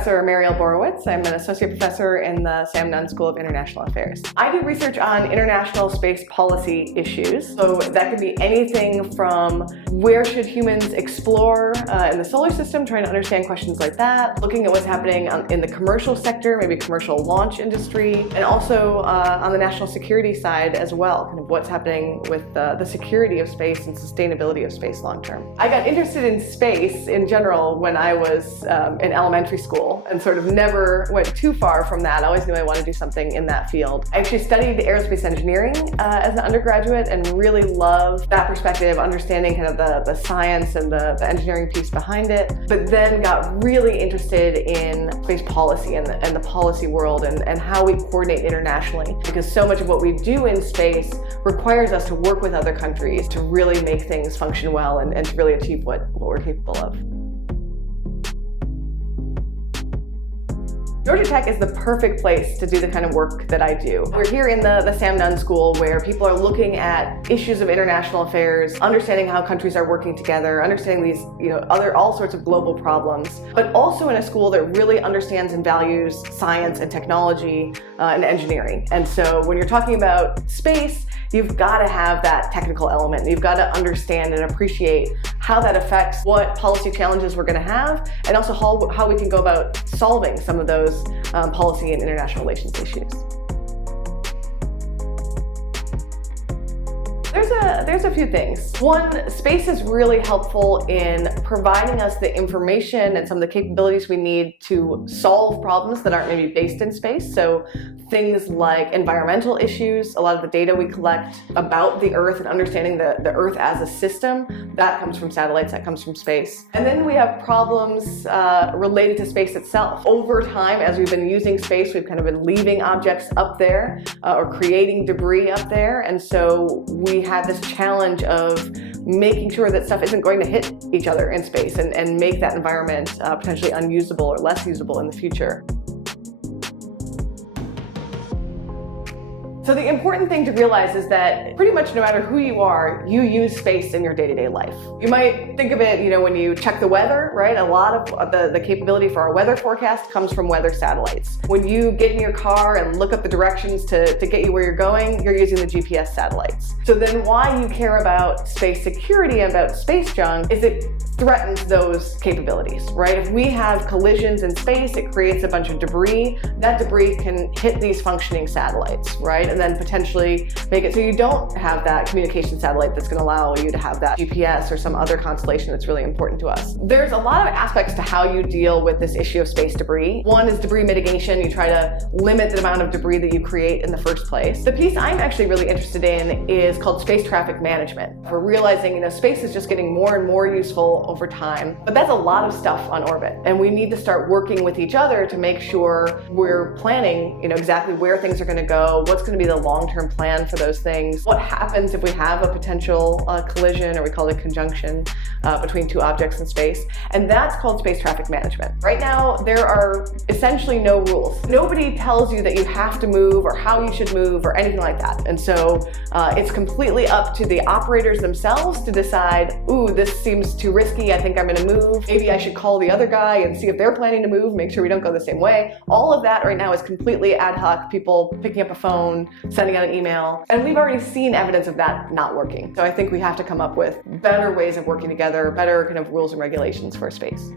Professor Mariel Borowitz. I'm an associate professor in the Nunn School of International Affairs. I do research on international space policy issues. So that could be anything from where should humans explore in the solar system, trying to understand questions like that, looking at what's happening in the commercial sector, maybe commercial launch industry, and also on the national security side as well, kind of what's happening with the security of space and sustainability of space long term. I got interested in space in general when I was in elementary school and sort of never went too far from that. I always knew I wanted to do something in that field. I actually studied aerospace engineering as an undergraduate and really loved that perspective, understanding kind of the science and the engineering piece behind it, but then got really interested in space policy and the policy world and how we coordinate internationally, because so much of what we do in space requires us to work with other countries to really make things function well and to really achieve what we're capable of. Georgia Tech is the perfect place to do the kind of work that I do. We're here in the Sam Nunn School where people are looking at issues of international affairs, understanding how countries are working together, understanding these, all sorts of global problems, but also in a school that really understands and values science and technology and engineering. And so when you're talking about space, you've got to have that technical element. You've got to understand and appreciate how that affects what policy challenges we're going to have, and also how we can go about solving some of those policy and international relations issues. There's a few things. One, space is really helpful in providing us the information and some of the capabilities we need to solve problems that aren't maybe based in space. So things like environmental issues, a lot of the data we collect about the Earth and understanding the Earth as a system, that comes from satellites, that comes from space. And then we have problems related to space itself. Over time, as we've been using space, we've kind of been leaving objects up there or creating debris up there. And so we have this challenge of making sure that stuff isn't going to hit each other in space and make that environment potentially unusable or less usable in the future. So the important thing to realize is that pretty much no matter who you are, you use space in your day-to-day life. You might think of it, when you check the weather, right? A lot of the capability for our weather forecast comes from weather satellites. When you get in your car and look up the directions to get you where you're going, you're using the GPS satellites. So then why you care about space security and about space junk is it threatens those capabilities, right? If we have collisions in space, it creates a bunch of debris. That debris can hit these functioning satellites, right? And then potentially make it so you don't have that communication satellite that's going to allow you to have that GPS or some other constellation that's really important to us. There's a lot of aspects to how you deal with this issue of space debris. One is debris mitigation. You try to limit the amount of debris that you create in the first place. The piece I'm actually really interested in is called space traffic management. We're realizing, space is just getting more and more useful over time, but that's a lot of stuff on orbit. And we need to start working with each other to make sure we're planning, exactly where things are going to go, what's going to be the long-term plan for those things, what happens if we have a potential collision, or we call it a conjunction, between two objects in space. And that's called space traffic management. Right now, there are essentially no rules. Nobody tells you that you have to move or how you should move or anything like that. And so it's completely up to the operators themselves to decide, ooh, this seems too risky, I think I'm gonna move. Maybe I should call the other guy and see if they're planning to move, make sure we don't go the same way. All of that right now is completely ad hoc, people picking up a phone, sending out an email, and we've already seen evidence of that not working. So I think we have to come up with better ways of working together, better kind of rules and regulations for space.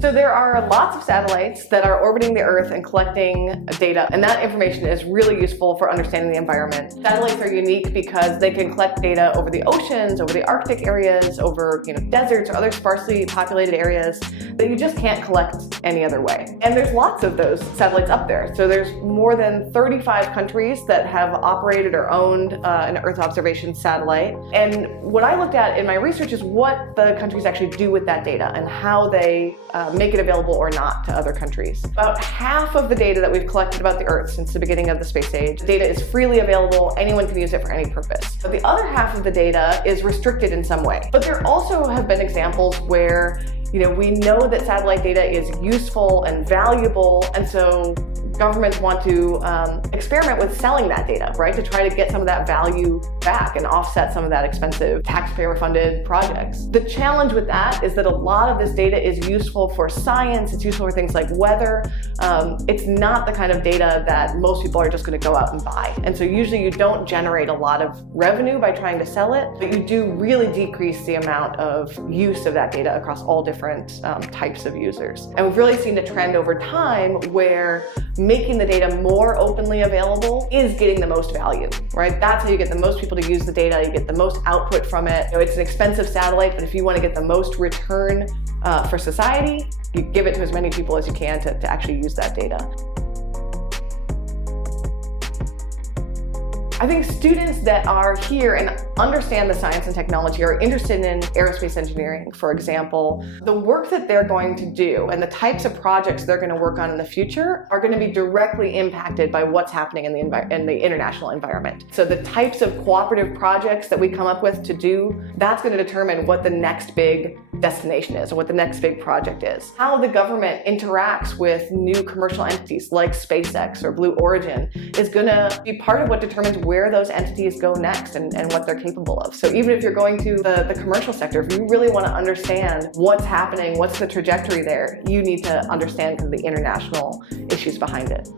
So there are lots of satellites that are orbiting the Earth and collecting data, and that information is really useful for understanding the environment. Satellites are unique because they can collect data over the oceans, over the Arctic areas, over deserts or other sparsely populated areas that you just can't collect any other way. And there's lots of those satellites up there. So there's more than 35 countries that have operated or owned an Earth observation satellite. And what I looked at in my research is what the countries actually do with that data and how they make it available or not to other countries. About half of the data that we've collected about the Earth since the beginning of the space age, the data is freely available, anyone can use it for any purpose. But the other half of the data is restricted in some way. But there also have been examples where we know that satellite data is useful and valuable, and so Governments want to experiment with selling that data, right, to try to get some of that value back and offset some of that expensive taxpayer-funded projects. The challenge with that is that a lot of this data is useful for science, it's useful for things like weather. It's not the kind of data that most people are just going to go out and buy. And so usually you don't generate a lot of revenue by trying to sell it, but you do really decrease the amount of use of that data across all different types of users. And we've really seen a trend over time where making the data more openly available is getting the most value, right? That's how you get the most people to use the data, you get the most output from it. You know, it's an expensive satellite, but if you want to get the most return for society, you give it to as many people as you can to actually use that data. I think students that are here and understand the science and technology, are interested in aerospace engineering, for example, the work that they're going to do and the types of projects they're going to work on in the future are going to be directly impacted by what's happening in the international environment. So the types of cooperative projects that we come up with to do, that's going to determine what the next big destination is, or what the next big project is. How the government interacts with new commercial entities like SpaceX or Blue Origin is going to be part of what determines where those entities go next and what they're capable of. So even if you're going to the commercial sector, if you really want to understand what's happening, what's the trajectory there, you need to understand kind of the international issues behind it.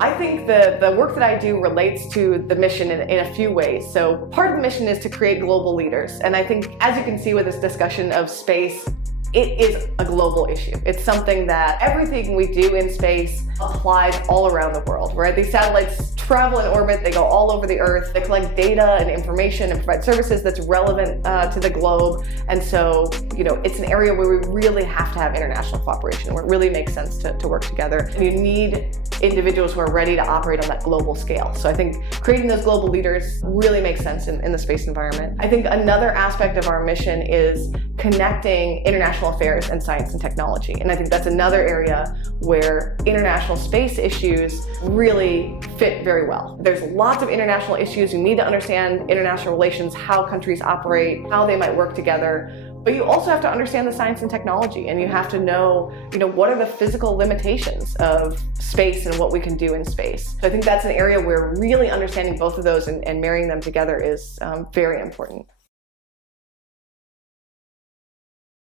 I think the work that I do relates to the mission in a few ways. So part of the mission is to create global leaders. And I think, as you can see with this discussion of space, it is a global issue. It's something that everything we do in space applies all around the world, right? These satellites travel in orbit, they go all over the Earth, they collect data and information and provide services that's relevant to the globe. And so, you know, it's an area where we really have to have international cooperation, where it really makes sense to work together. And you need individuals who are ready to operate on that global scale. So I think creating those global leaders really makes sense in the space environment. I think another aspect of our mission is connecting international affairs and science and technology. And I think that's another area where international space issues really fit very well. There's lots of international issues. You need to understand international relations, how countries operate, how they might work together. But you also have to understand the science and technology, and you have to know, what are the physical limitations of space and what we can do in space. So I think that's an area where really understanding both of those and marrying them together is very important.